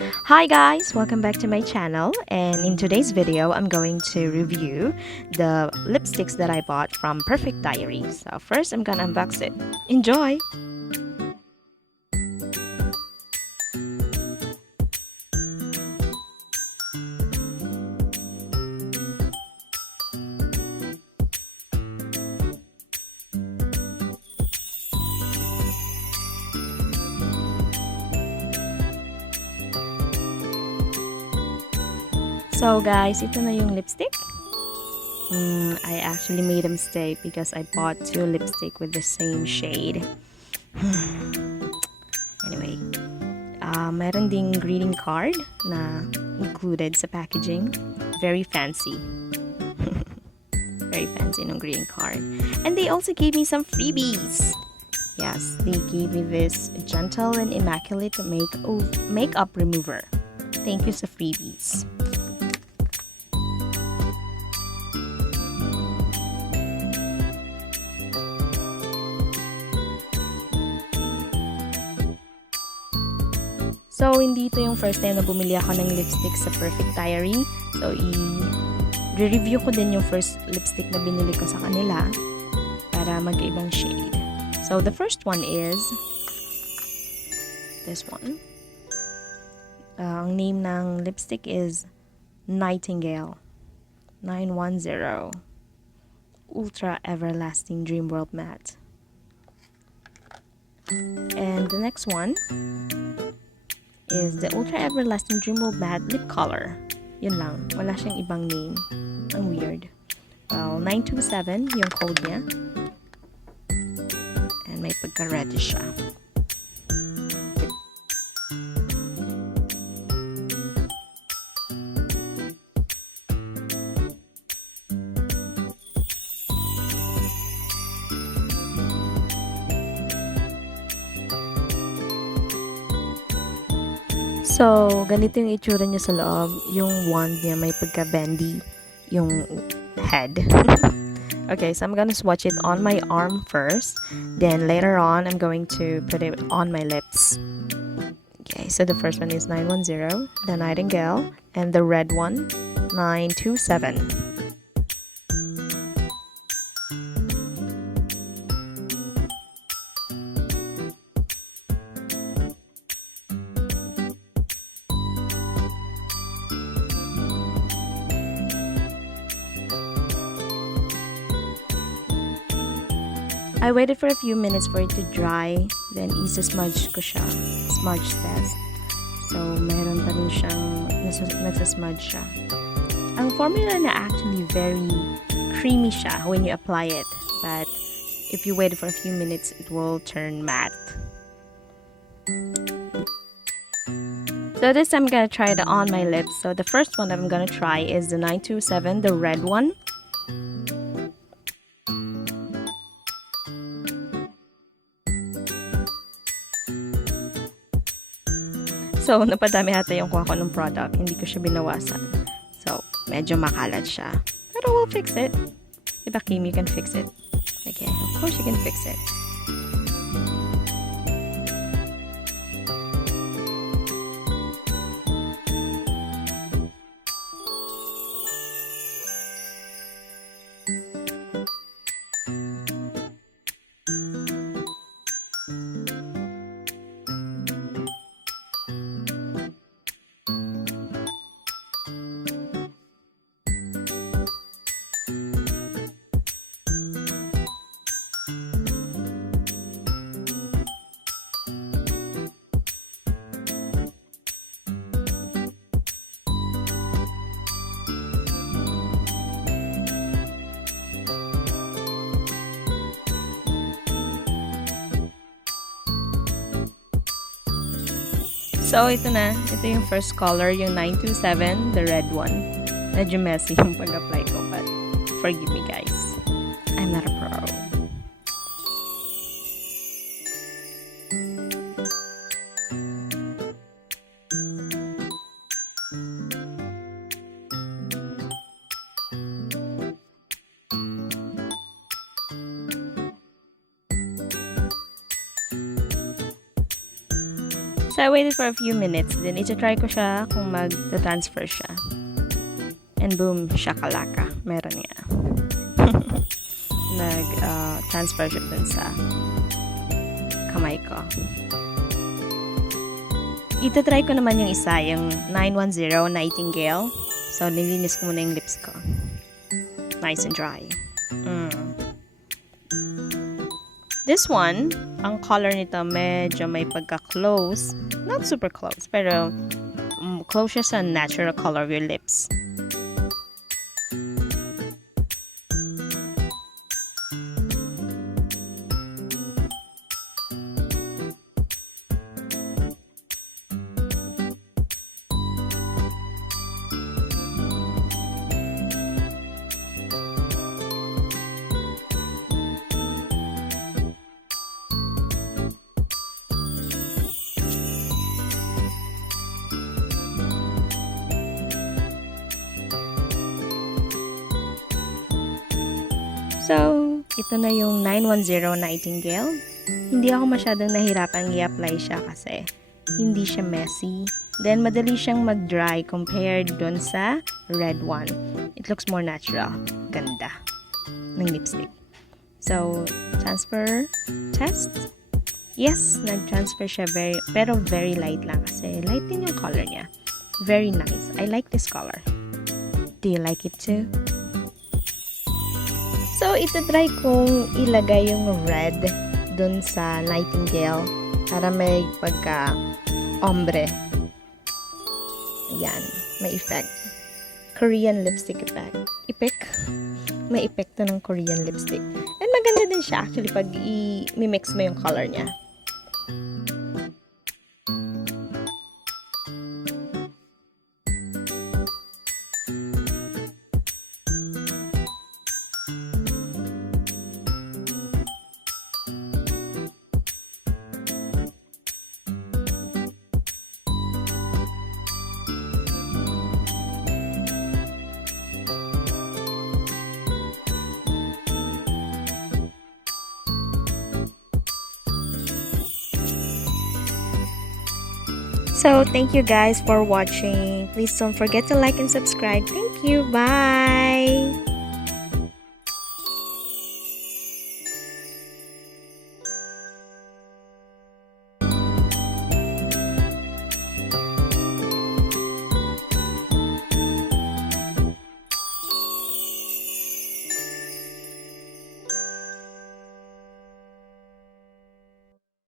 Hi guys, welcome back to my channel, and in today's video I'm going to review the lipsticks that I bought from Perfect Diary. So first I'm gonna unbox it. Enjoy! So guys, ito na yung lipstick. I actually made a mistake because I bought two lipstick with the same shade. Anyway, meron ding greeting card na included sa packaging. Very fancy. Very fancy ng greeting card. And they also gave me some freebies. Yes, they gave me this gentle and immaculate makeup remover. Thank you sa freebies. So, hindi ito yung first time na bumili ako ng lipstick sa Perfect Diary. So, i-review ko din yung first lipstick na binili ko sa kanila para mag-ibang shade. So, the first one is this one. Ang name ng lipstick is Nightingale 910 Ultra Everlasting Dream World Matte. And the next one is the Ultra Everlasting Dream World Matte Lip Color. Yun lang. Wala siyang ibang name. Ang weird. Well, 927 yung code niya. And may pagka-reddish siya. So, ganito yung itsura niya sa loob. Yung wand niya may pagka-bendy yung head. Okay, so I'm gonna swatch it on my arm first. Then later on, I'm going to put it on my lips. Okay, so the first one is 910, the Nightingale, and the red one, 927. I waited for a few minutes for it to dry, then isa-smudge ko siya. Smudge test. So, meron pa rin siyang nagsasmudge siya. Ang formula na actually very creamy siya when you apply it. But, if you wait for a few minutes, it will turn matte. So, this time I'm gonna try it on my lips. So, the first one that I'm gonna try is the 927, the red one. So, napadami ata yung kuha ko ng product. Hindi ko siya binawasan. So, medyo makalat siya. Pero we'll fix it. Diba, Kim, you can fix it. Okay, of course you can fix it. So, ito na. Ito yung first color, yung 927, the red one. Medyo messy yung pag-apply ko, but forgive me guys. I'm not a pro. So, I waited for a few minutes. Then, iti-try ko siya kung mag-transfer siya. And boom, shakalaka. Meron nga. Nag-transfer siya dun sa kamay ko. Ito-try ko naman yung isa, yung 910 Nightingale. So, nilinis ko muna yung lips ko. Nice and dry. This one, ang color nito medyo may pagka-close. Not super close, pero close siya sa natural color of your lips. So, ito na yung 910 Nightingale. Hindi ako masyadong nahirapan i-apply siya kasi hindi siya messy. Then, madali siyang mag-dry compared dun sa red one. It looks more natural. Ganda ng lipstick. So, transfer test. Yes, nag-transfer siya pero very light lang kasi light din yung color niya. Very nice. I like this color. Do you like it too? So, ito-try kong ilagay yung red dun sa Nightingale para may pagka-ombre. Ayan, may effect. Korean lipstick effect. May epekto ng Korean lipstick. And maganda din siya actually pag i-mix mo yung color niya. So, thank you guys for watching. Please don't forget to like and subscribe. Thank you. Bye!